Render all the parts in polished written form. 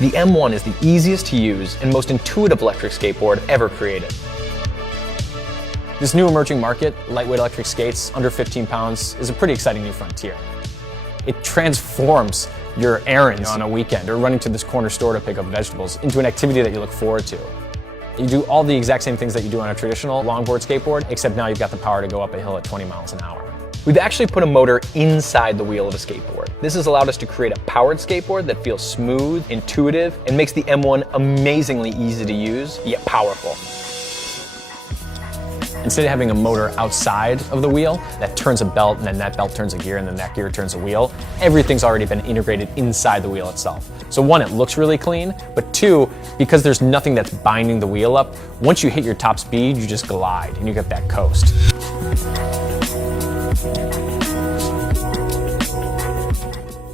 The M1 is the easiest to use and most intuitive electric skateboard ever created. This new emerging market, lightweight electric skates under 15 pounds, is a pretty exciting new frontier. It transforms your errands on a weekend or running to this corner store to pick up vegetables into an activity that you look forward to. You do all the exact same things that you do on a traditional longboard skateboard, except now you've got the power to go up a hill at 20 miles an hour. We've actually put a motor inside the wheel of a skateboard. This has allowed us to create a powered skateboard that feels smooth, intuitive, and makes the M1 amazingly easy to use, yet powerful. Instead of having a motor outside of the wheel that turns a belt, and then that belt turns a gear, and then that gear turns a wheel, everything's already been integrated inside the wheel itself. So one, it looks really clean, but two, because there's nothing that's binding the wheel up, once you hit your top speed, you just glide and you get that coast.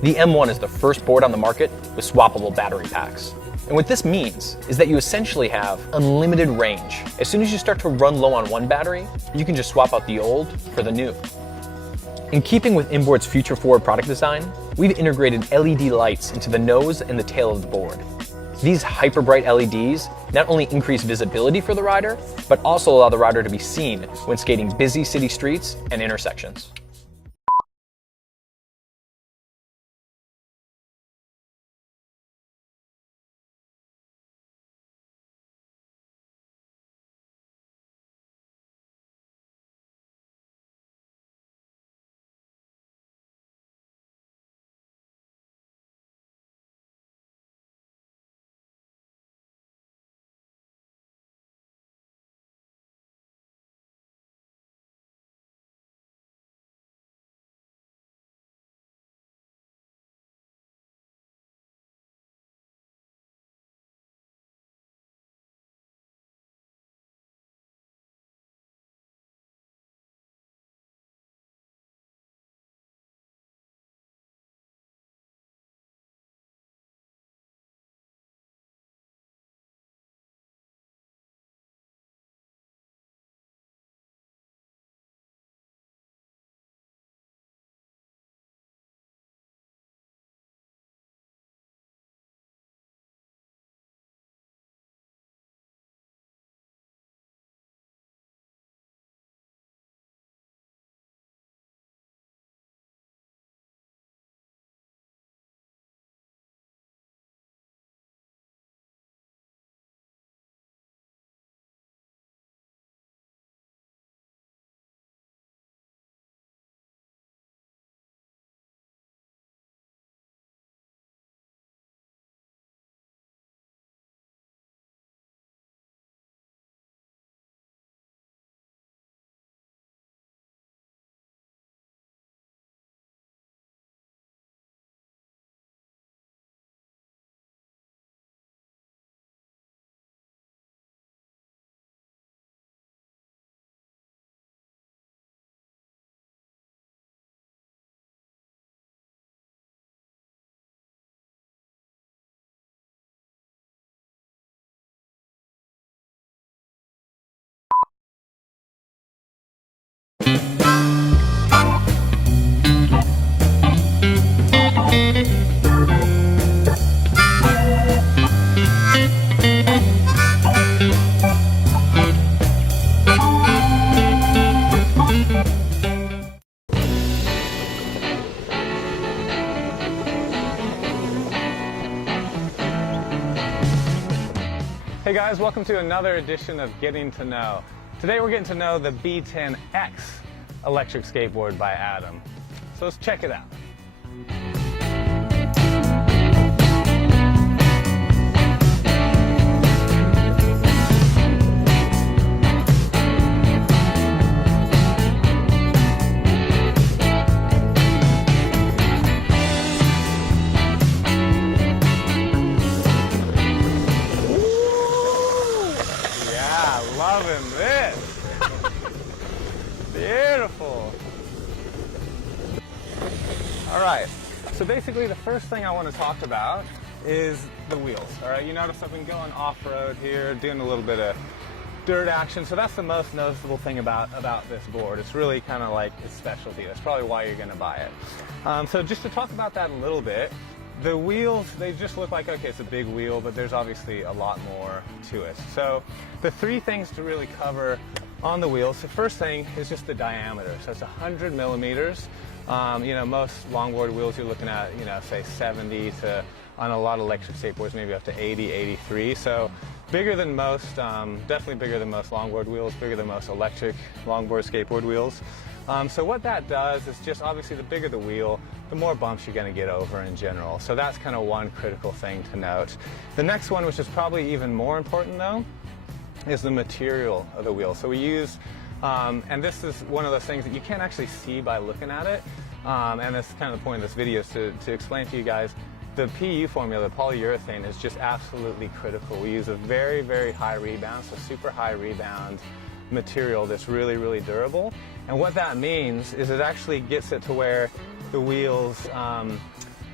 The M1 is the first board on the market with swappable battery packs. And what this means is that you essentially have unlimited range. As soon as you start to run low on one battery, you can just swap out the old for the new. In keeping with Inboard's future-forward product design, we've integrated LED lights into the nose and the tail of the board. These hyper-bright LEDs not only increase visibility for the rider, but also allow the rider to be seen when skating busy city streets and intersections. Hey guys, welcome to another edition of Getting to Know. Today we're getting to know the B10X electric skateboard by Adam. So let's check it out. Loving this. Beautiful. All right, so basically the first thing I want to talk about is the wheels. All right, you notice I've been going off-road here, doing a little bit of dirt action, so that's the most noticeable thing about this board. It's really kind of like its specialty. That's probably why you're going to buy it. So just to talk about that a little bit, The wheels, they just look like, okay, it's a big wheel, but there's obviously a lot more to it. So the three things to really cover on the wheels, the first thing is just the diameter. So it's 100 millimeters. Most longboard wheels you're looking at, say 70 to, on a lot of electric skateboards, maybe up to 80, 83. So bigger than most, definitely bigger than most longboard wheels, bigger than most electric longboard skateboard wheels. So what that does is just obviously the bigger the wheel, the more bumps you're going to get over in general. So that's kind of one critical thing to note. The next one, which is probably even more important though, is the material of the wheel. So we use, and this is one of those things that you can't actually see by looking at it, and that's kind of the point of this video, is to explain to you guys the PU formula, the polyurethane, is just absolutely critical. We use a very, very high rebound, so super high rebound material that's really, really durable. And what that means is it actually gets it to where the wheels,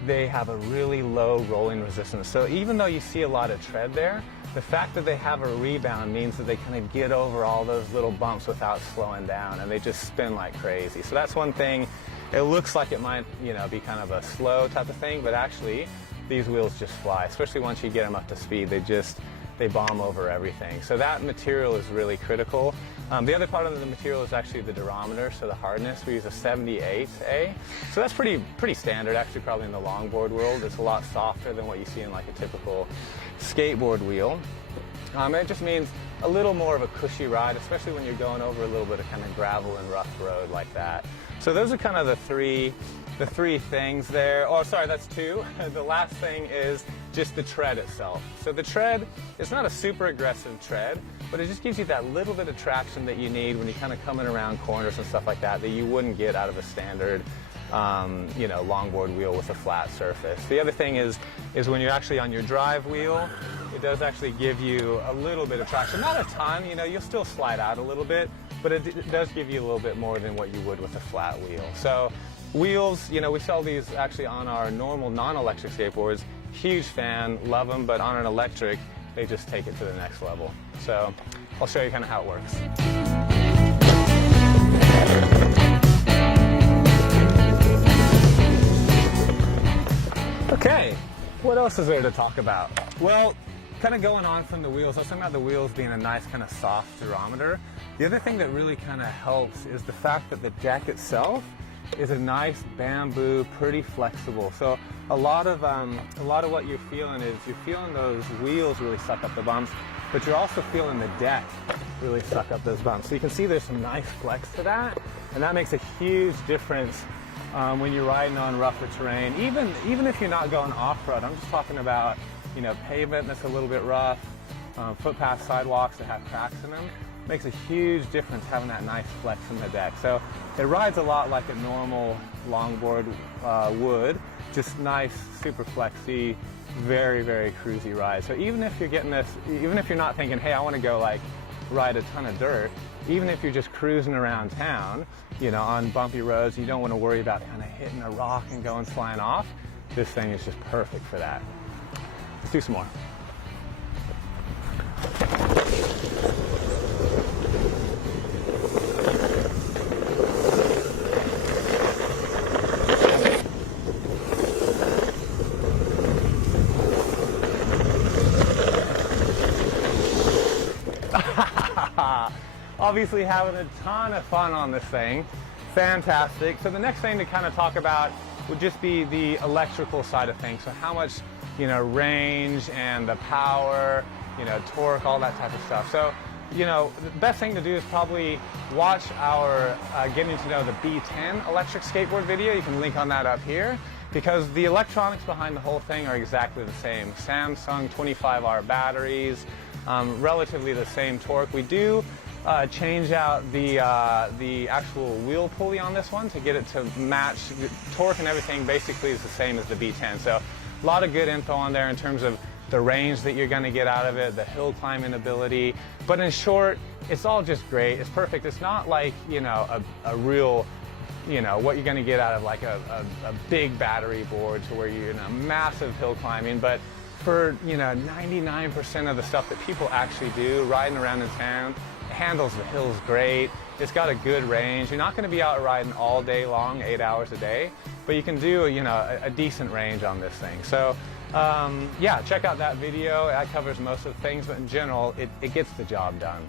they have a really low rolling resistance. So even though you see a lot of tread there, the fact that they have a rebound means that they kind of get over all those little bumps without slowing down, and they just spin like crazy. So that's one thing. It looks like it might, be kind of a slow type of thing, but actually these wheels just fly, especially once you get them up to speed. They bomb over everything. So that material is really critical. The other part of the material is actually the durometer, so the hardness. We use a 78A. So that's pretty standard, actually, probably in the longboard world. It's a lot softer than what you see in like a typical skateboard wheel. It just means a little more of a cushy ride, especially when you're going over a little bit of kind of gravel and rough road like that. So those are kind of the three things there. Oh, sorry, that's two. The last thing is just the tread itself. So the tread, it's not a super aggressive tread, but it just gives you that little bit of traction that you need when you're kind of coming around corners and stuff like that you wouldn't get out of a standard longboard wheel with a flat surface. The other thing is when you're actually on your drive wheel, it does actually give you a little bit of traction. Not a ton, you'll still slide out a little bit, but it does give you a little bit more than what you would with a flat wheel. So wheels, we sell these actually on our normal non-electric skateboards. Huge fan, love them, but on an electric, they just take it to the next level. So I'll show you kind of how it works. Okay, what else is there to talk about? Well, kind of going on from the wheels, I was talking about the wheels being a nice kind of soft durometer. The other thing that really kind of helps is the fact that the deck itself is a nice bamboo, pretty flexible. So a lot of what you're feeling is you're feeling those wheels really suck up the bumps, but you're also feeling the deck really suck up those bumps. So you can see there's some nice flex to that, and that makes a huge difference when you're riding on rougher terrain. Even if you're not going off-road, I'm just talking about pavement that's a little bit rough, footpath sidewalks that have cracks in them. Makes a huge difference having that nice flex in the deck. So it rides a lot like a normal longboard would, just nice, super flexy, very, very cruisy ride. So even if you're getting this, even if you're not thinking, hey, I want to go like ride a ton of dirt, even if you're just cruising around town, on bumpy roads, you don't want to worry about kind of hitting a rock and going flying off, this thing is just perfect for that. Let's do some more. Obviously having a ton of fun on this thing. Fantastic. So the next thing to kind of talk about would just be the electrical side of things. So how much, range and the power, torque, all that type of stuff. So, the best thing to do is probably watch our Getting to Know the B10 electric skateboard video. You can link on that up here, because the electronics behind the whole thing are exactly the same. Samsung 25R batteries, relatively the same torque. We do change out the actual wheel pulley on this one to get it to match. The torque and everything basically is the same as the B10. So a lot of good info on there in terms of the range that you're going to get out of it, the hill climbing ability. But in short, it's all just great. It's perfect. It's not like, a real, what you're going to get out of like a big battery board to where you're in a massive hill climbing. But for, 99% of the stuff that people actually do riding around in town, handles the hills great. It's got a good range. You're not going to be out riding all day long, 8 hours a day, but you can do, you know, a decent range on this thing. So yeah, check out that video. That covers most of the things, but in general, it gets the job done.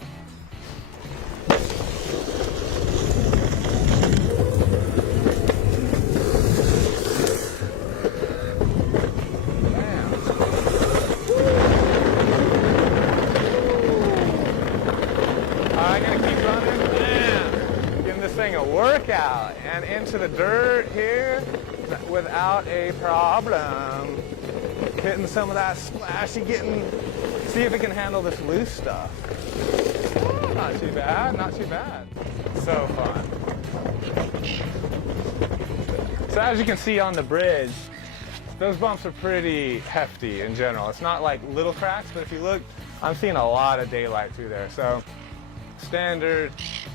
A workout and into the dirt here without a problem. Hitting some of that splashy, see if it can handle this loose stuff. Oh, not too bad, not too bad. So fun. So as you can see on the bridge, those bumps are pretty hefty in general. It's not like little cracks, but if you look, I'm seeing a lot of daylight through there. So standard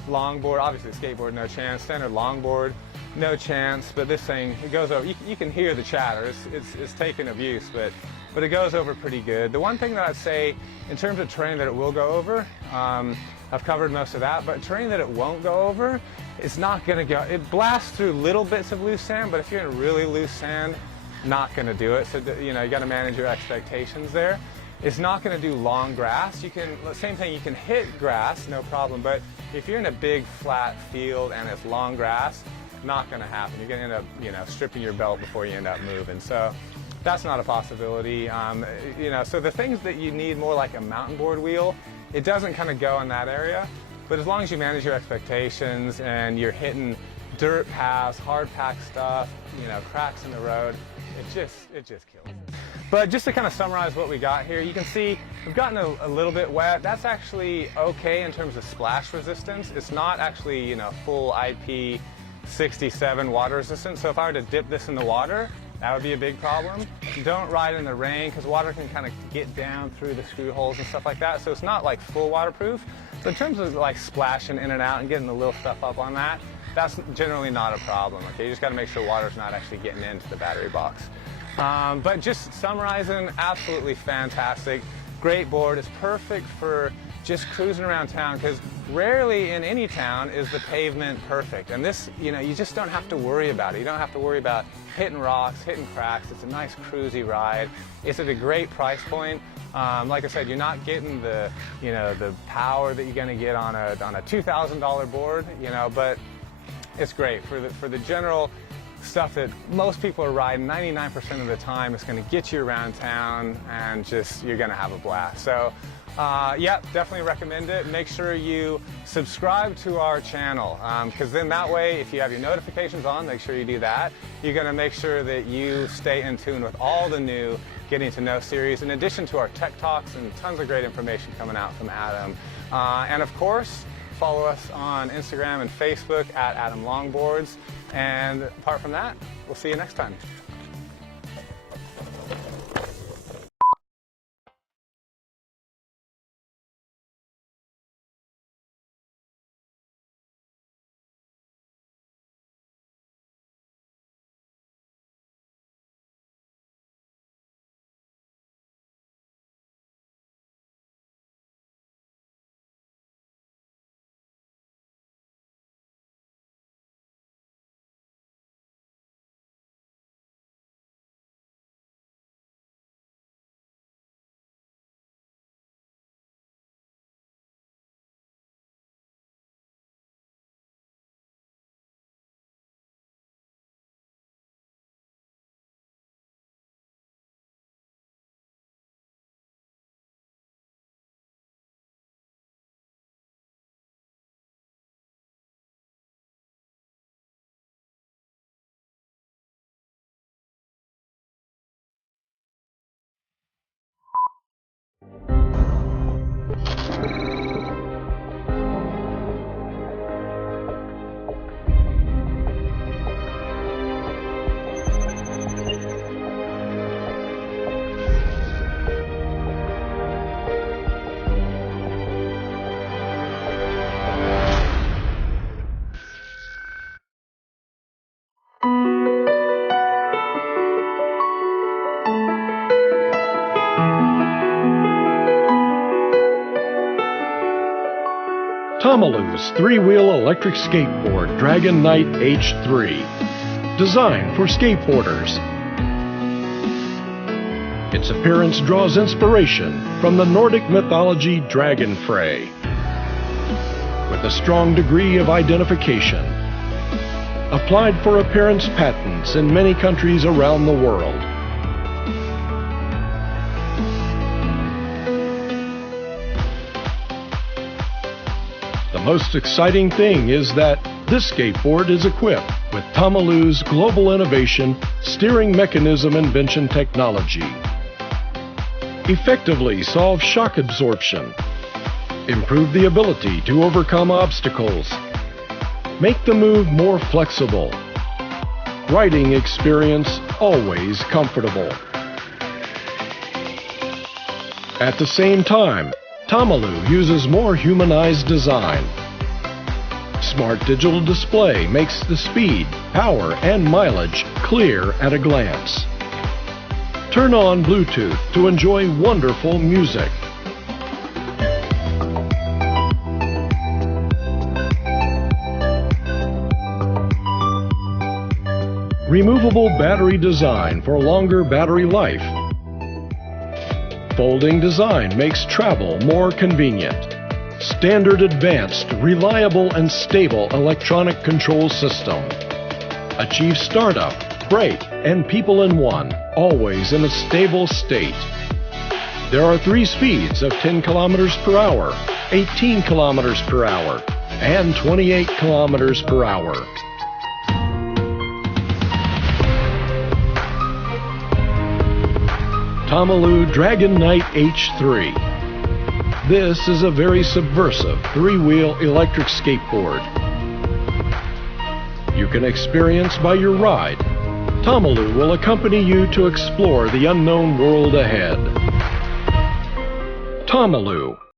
longboard, obviously skateboard, no chance. Standard longboard, no chance. But this thing, it goes over. You can hear the chatter. It's taken abuse, but it goes over pretty good. The one thing that I'd say in terms of terrain that it will go over, I've covered most of that. But terrain that it won't go over, it's not going to go. It blasts through little bits of loose sand, but if you're in really loose sand, not going to do it. So you know, you got to manage your expectations there. It's not going to do long grass. You can, same thing, you can hit grass, no problem, but if you're in a big flat field and it's long grass, not going to happen. You're going to end up, you know, stripping your belt before you end up moving. So that's not a possibility. You know, so the things that you need more like a mountain board wheel, it doesn't kind of go in that area, but as long as you manage your expectations and you're hitting dirt paths, hard packed stuff, you know, cracks in the road, it just kills it. But just to kind of summarize what we got here, you can see we've gotten a little bit wet. That's actually okay in terms of splash resistance. It's not actually, you know, full IP67 water resistance. So if I were to dip this in the water, that would be a big problem. Don't ride in the rain because water can kind of get down through the screw holes and stuff like that. So it's not like full waterproof. So in terms of like splashing in and out and getting the little stuff up on that, that's generally not a problem. Okay, you just got to make sure water's not actually getting into the battery box. But just summarizing, absolutely fantastic. Great board. It's perfect for just cruising around town because rarely in any town is the pavement perfect. And this, you know, you just don't have to worry about it. You don't have to worry about hitting rocks, hitting cracks. It's a nice cruisy ride. It's at a great price point. Like I said, you're not getting the, you know, the power that you're going to get on a $2,000 board, you know, but it's great for the general stuff that most people are riding. 99% of the time it's going to get you around town and just you're going to have a blast. So yeah, definitely recommend it. Make sure you subscribe to our channel because then that way if you have your notifications on, make sure you do that. You're going to make sure that you stay in tune with all the new Getting to Know series in addition to our tech talks and tons of great information coming out from Adam. And of course, follow us on Instagram and Facebook at Adam Longboards. And apart from that, we'll see you next time. TOMOLOO's three-wheel electric skateboard Dragon Knight H3, designed for skateboarders. Its appearance draws inspiration from the Nordic mythology Dragonfrey, with a strong degree of identification. Applied for appearance patents in many countries around the world. The most exciting thing is that this skateboard is equipped with TOMOLOO's global innovation steering mechanism invention technology. Effectively solve shock absorption, improve the ability to overcome obstacles, make the move more flexible, riding experience always comfortable. At the same time, TOMOLOO uses more humanized design. Smart digital display makes the speed, power, and mileage clear at a glance. Turn on Bluetooth to enjoy wonderful music. Removable battery design for longer battery life. Folding design makes travel more convenient. Standard advanced, reliable, and stable electronic control system. Achieve startup, brake, and people in one, always in a stable state. There are 3 speeds of 10 kilometers per hour, 18 kilometers per hour, and 28 kilometers per hour. TOMOLOO Dragon Knight H3. This is a very subversive 3-wheel electric skateboard. You can experience by your ride. TOMOLOO will accompany you to explore the unknown world ahead. TOMOLOO.